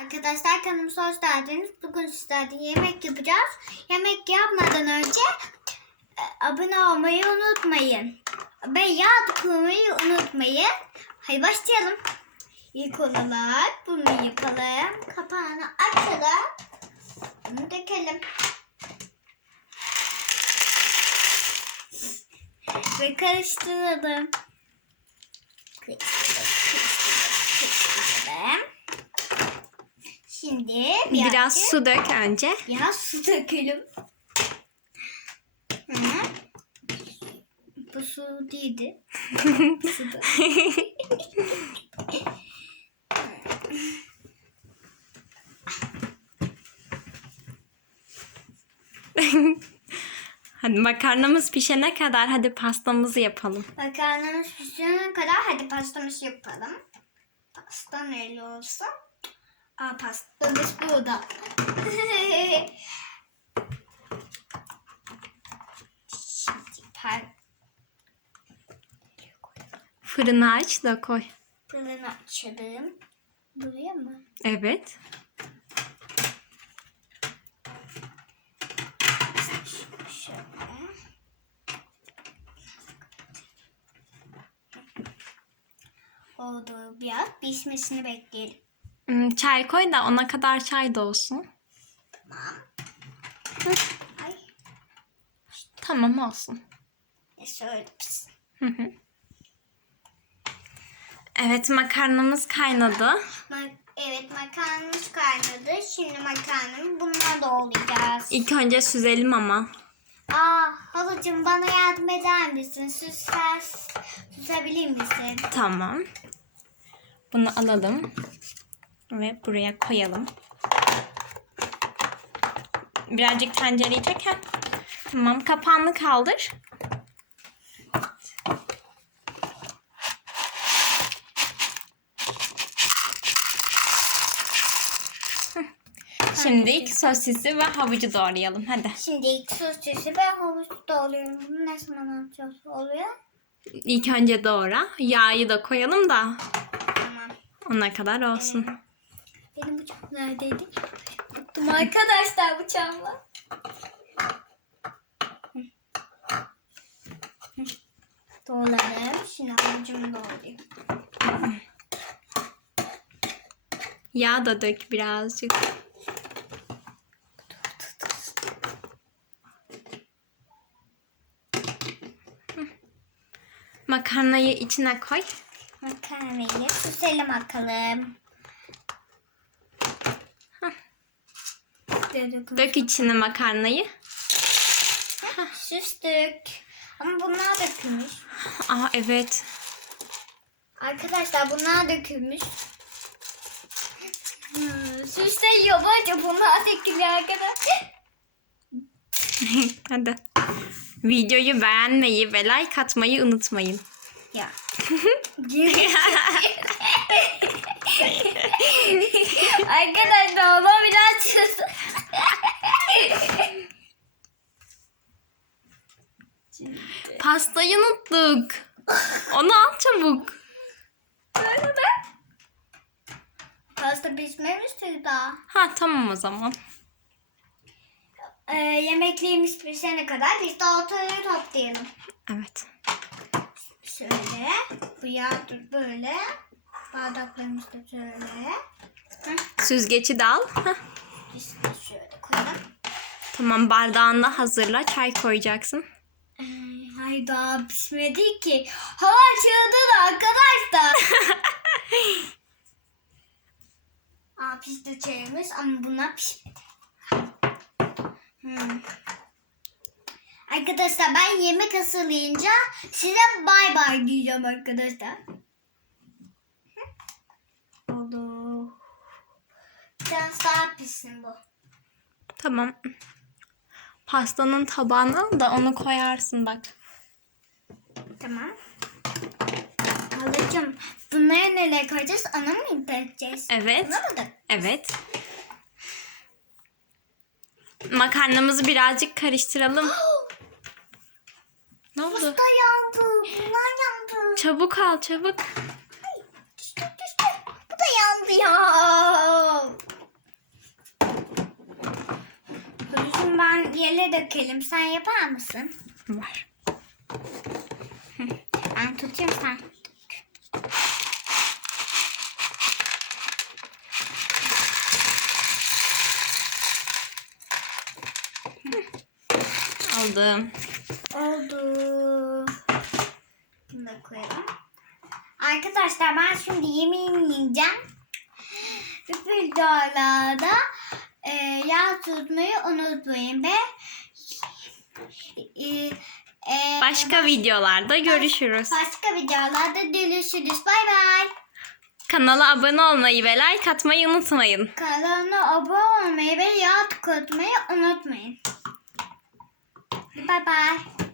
Arkadaşlar kanalımıza hoş geldiniz. Bugün sizlerle yemek yapacağız. Yemek yapmadan önce e, abone olmayı unutmayın. Ve yağ koymayı unutmayın. Hadi başlayalım. İlk olarak bunu yapalım. Kapağını açalım. Bunu dökelim. Ve karıştıralım. Karıştıralım, karıştıralım, karıştıralım. Şimdi birazcık Biraz su dök önce. biraz su dökelim. Hı. Bu su değildi. su da. Hadi makarnamız pişene kadar hadi pastamızı yapalım. Makarnamız pişene kadar hadi pastamızı yapalım. Pasta nereli olsa? Aa pastamız burada. Fırını aç da koy. fırını açalım. Buraya mı? Evet. Şöyle. Oldu biraz pişmesini bekleyelim. Hmm, Çay koy da ona kadar çay da olsun. Tamam. Ay Tamam olsun. ne şöyle pişsin. Hı hı. Evet makarnamız kaynadı. Ma- evet makarnamız kaynadı. Şimdi makarnamı bununla doğrayacağız. İlk önce süzelim ama. Aa halacığım bana yardım eder misin? Süsler, süsebilir misin? Tamam. Bunu alalım. Ve buraya koyalım. Birazcık tencereyi çek. ha. Tamam kapağını kaldır. Şimdi ilk sosisi ve havucu doğrayalım. Hadi. Şimdi ilk sosisi ben havuç doğruyorum. Bunu ne zaman oluyor? İlk önce doğra. Yağı da koyalım da Tamam. ona kadar olsun. Benim bıçağım neredeydi? Unuttum arkadaşlar bıçağımla. Doğradım. Şimdi havucumu doğrayayım. Yağ da dök birazcık. Makarnayı içine koy. Makarnayı süselim bakalım. Dök. İçine makarnayı. Süstük. Ama bunlar dökülmüş. Aa evet. Arkadaşlar bunlar dökülmüş. Hmm, süsleyiyor bence bunlar dökülüyor arkadaşlar. Hadi. Videoyu beğenmeyi ve like atmayı unutmayın. Ya. Arkadaşlar ona biraz Pastayı unuttuk. Onu al çabuk. Pasta pişmemiştir daha. Ha tamam o zaman. Ee, yemekliğimiz pişene kadar biz de ortaya toplayalım. Evet. Şöyle. Bu yağ böyle. Bardaklarımızı da şöyle. Heh, Süzgeci de al. Şöyle koyalım. Tamam bardağını da hazırla. Çay koyacaksın. Hayır daha pişmedi ki. Hava açıldı arkadaşlar. Aa pişti çayımız ama buna pişmedi. Hmm. Arkadaşlar ben yemek hazırlayınca size bay bay diyeceğim arkadaşlar. Oldu. Biraz daha pişsin bu. Tamam. Pastanın tabağını al da onu koyarsın bak. Tamam. Halacığım bunlara neler koyacağız? Ona mı indireceğiz? Evet. Ona mı da? Evet. Makarnamızı birazcık karıştıralım. ne oldu? Usta yandı. Bunlar yandı. Çabuk al çabuk. Bu da yandı ya. Hulusi'm ben yere dökelim. Sen yapar mısın? Var. Aldım. Oldu. Bunu da koyalım. Arkadaşlar ben şimdi yemeğimi yiyeceğim. Videolarda e, yağ tutmayı unutmayın ve e, e, Başka videolarda görüşürüz. başka videolarda görüşürüz. Bay bay. Kanala abone olmayı ve like atmayı unutmayın. Kanalıma abone olmayı ve yağ tıklatmayı unutmayın. Bay bay.